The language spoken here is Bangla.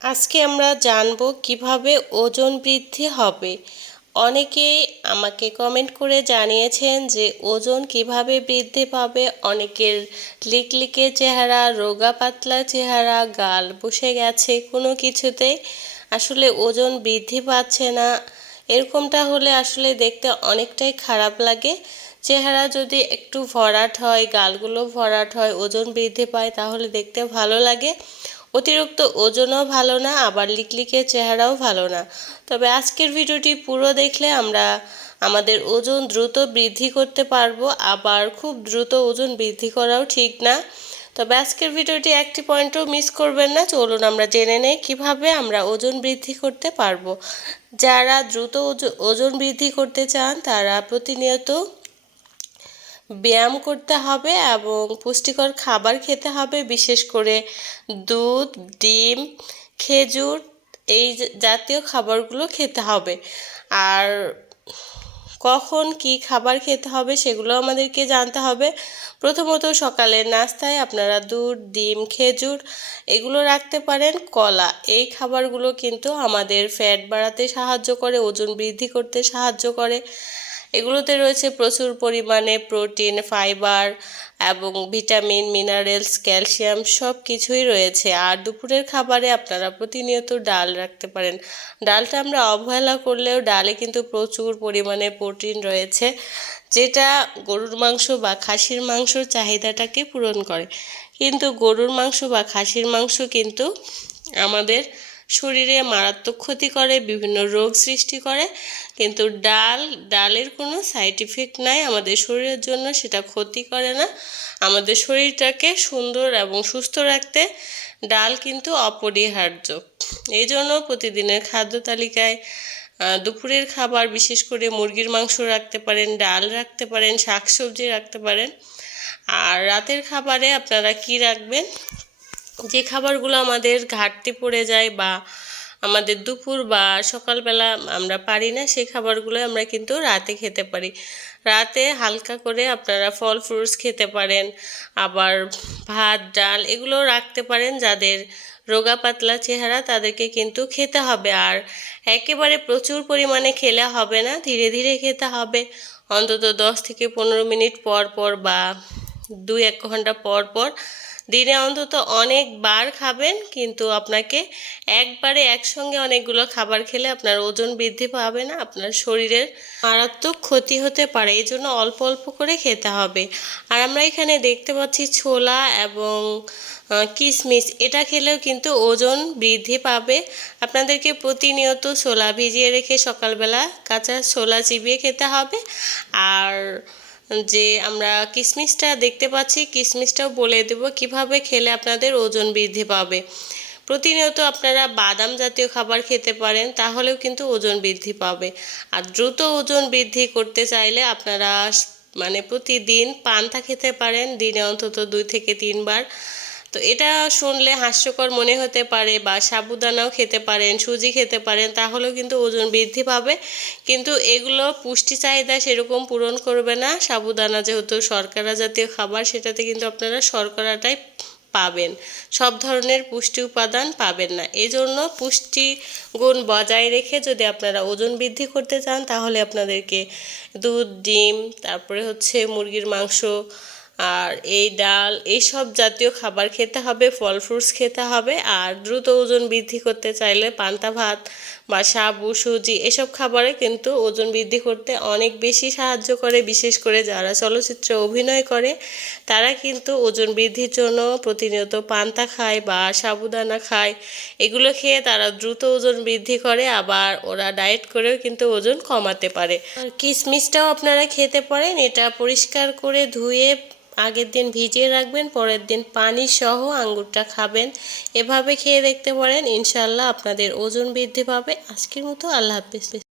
আজকে আমরা জানব কীভাবে ওজন বৃদ্ধি হবে। অনেকে আমাকে কমেন্ট করে জানিয়েছেন যে ওজন কীভাবে বৃদ্ধি পাবে। অনেকের লিকলিকে চেহারা, রোগা পাতলা চেহারা, গাল বসে গেছে কোনো কিছুতেই আসলে ওজন বৃদ্ধি পাচ্ছে না। এরকমটা হলে আসলে দেখতে অনেকটাই খারাপ লাগে। চেহারা যদি একটু ভরাট হয়, গালগুলো ভরাট হয়, ওজন বৃদ্ধি পায়, তাহলে দেখতে ভালো লাগে। অতিরিক্ত ওজনও ভালো না, আবার লিকলিকে চেহারাও ভালো না। তবে আজকের ভিডিওটি পুরো দেখলে আমরা আমাদের ওজন দ্রুত বৃদ্ধি করতে পারব, আবার খুব দ্রুত ওজন বৃদ্ধি করাও ঠিক না। তবে আজকের ভিডিওটি একটি পয়েন্টও মিস করবেন না, চলুন আমরা জেনে নেই কীভাবে আমরা ওজন বৃদ্ধি করতে পারব। যারা দ্রুত ওজন বৃদ্ধি করতে চান, তারা প্রতিনিয়ত ব্যায়াম করতে হবে এবং পুষ্টিকর খাবার খেতে হবে, বিশেষ করে দুধ, ডিম, খেজুর, এই জাতীয় খাবারগুলো খেতে হবে। আর কখন কি খাবার খেতে হবে সেগুলো আমাদেরকে জানতে হবে। প্রথমত সকালের নাস্তায় আপনারা দুধ, ডিম, খেজুর এগুলো রাখতে পারেন। কলা, এই খাবারগুলো কিন্তু আমাদের ফ্যাট বাড়াতে সাহায্য করে, ওজন বৃদ্ধি করতে সাহায্য করে। এগুলোতে রয়েছে প্রচুর পরিমাণে প্রোটিন, ফাইবার এবং ভিটামিন, মিনারেলস, ক্যালসিয়াম সব কিছুই রয়েছে। আর দুপুরের খাবারে আপনারা প্রতিনিয়ত ডাল রাখতে পারেন। ডালটা আমরা অবহেলা করলেও ডালে কিন্তু প্রচুর পরিমাণে প্রোটিন রয়েছে, যেটা গরুর মাংস বা খাসির মাংসর চাহিদাটাকে পূরণ করে। কিন্তু গরুর মাংস বা খাসির মাংস কিন্তু আমাদের শরীরে মারাত্মক ক্ষতি করে, বিভিন্ন রোগ সৃষ্টি করে। কিন্তু ডাল, ডালের কোনো সাইড ইফেক্ট নাই আমাদের শরীরের জন্য, সেটা ক্ষতি করে না। আমাদের শরীরটাকে সুন্দর এবং সুস্থ রাখতে ডাল কিন্তু অপরিহার্য। এই জন্য প্রতিদিনের খাদ্য তালিকায় দুপুরের খাবার, বিশেষ করে মুরগির মাংস রাখতে পারেন, ডাল রাখতে পারেন, শাকসবজি রাখতে পারেন। আর রাতের খাবারে আপনারা কি রাখবেন? যে খাবারগুলো আমাদের ঘাটতি পড়ে যায় বা আমাদের দুপুর বা সকালবেলা আমরা পারি না, সেই খাবারগুলো আমরা কিন্তু রাতে খেতে পারি। রাতে হালকা করে আপনারা ফল ফ্রুটস খেতে পারেন, আবার ভাত, ডাল এগুলো রাখতে পারেন যাদের রোগা পাতলা চেহারা তাদেরকে কিন্তু খেতে হবে। আর একেবারে প্রচুর পরিমাণে খেলে হবে না, ধীরে ধীরে খেতে হবে। অন্তত দশ থেকে পনেরো মিনিট পর পর বা দুই এক ঘণ্টা পর পর দিনে অন্তত অনেকবার খাবেন, কিন্তু আপনাকে একবারে একসঙ্গে অনেকগুলো খাবার খেলে আপনার ওজন বৃদ্ধি পাবে না, আপনার শরীরের মারাত্মক ক্ষতি হতে পারে, এই জন্য অল্প অল্প করে খেতে হবে। আর আমরা এখানে দেখতে পাচ্ছি ছোলা এবং কিশমিশ এটা খেলেও কিন্তু ওজন বৃদ্ধি পাবে। আপনাদেরকে প্রতিনিয়ত ছোলা ভিজিয়ে রেখে সকালবেলা কাঁচা ছোলা চিবিয়ে খেতে হবে। আর যে আমরা কিশমিশটা দেখতে পাচ্ছি কিশমিশটাও বলে দেব কীভাবে খেলে আপনাদের ওজন বৃদ্ধি পাবে। প্রতিনিয়ত আপনারা বাদাম জাতীয় খাবার খেতে পারেন, তাহলেও কিন্তু ওজন বৃদ্ধি পাবে। আর দ্রুত ওজন বৃদ্ধি করতে চাইলে আপনারা মানে প্রতিদিন পান্তা খেতে পারেন, দিনে অন্তত দুই থেকে তিনবার। তো এটা শুনলে হাস্যকর মনে হতে পারে বা সাবুদানাও খেতে পারেন, সুজি খেতে পারেন, তাহলেও কিন্তু ওজন বৃদ্ধি পাবে। কিন্তু এগুলো পুষ্টি চাহিদা সেরকম পূরণ করবে না। সাবুদানা যেহেতু শর্করা জাতীয় খাবার, সেটাতে কিন্তু আপনারা শর্করাটাই পাবেন। সব ধরনের পুষ্টি উপাদান পাবেন না। এই জন্য পুষ্টি গুণ বজায় রেখে যদি আপনারা ওজন বৃদ্ধি করতে চান, তাহলে আপনাদেরকে দুধ, ডিম, তারপরে হচ্ছে মুরগির মাংস আর এই ডাল এইসব জাতীয় খাবার খেতে হবে, ফল ফ্রুটস খেতে হবে, আর দ্রুত ওজন বৃদ্ধি করতে চাইলে পান্তা ভাত বা সাবু সুজি এসব খাবারে কিন্তু ওজন বৃদ্ধি করতে অনেক বেশি সাহায্য করে, বিশেষ করে যারা চলচ্চিত্রে অভিনয় করে, তারা কিন্তু ওজন বৃদ্ধির জন্য প্রতিনিয়ত পান্তা খায় বা সাবুদানা খায়। এগুলো খেয়ে তারা দ্রুত ওজন বৃদ্ধি করে, আবার ওরা ডায়েট করেও কিন্তু ওজন কমাতে পারে। আর কিশমিশটাও আপনারা খেতে পারেন, এটা পরিষ্কার করে ধুয়ে আগের দিন ভিজিয়ে রাখবেন, পরের দিন পানি সহ আঙ্গুরটা খাবেন। এভাবে খেয়ে দেখতে পারেন ইনশাল্লাহ আপনাদের ওজন বৃদ্ধি পাবে। আজকের মতো আল্লাহ হাফিজ।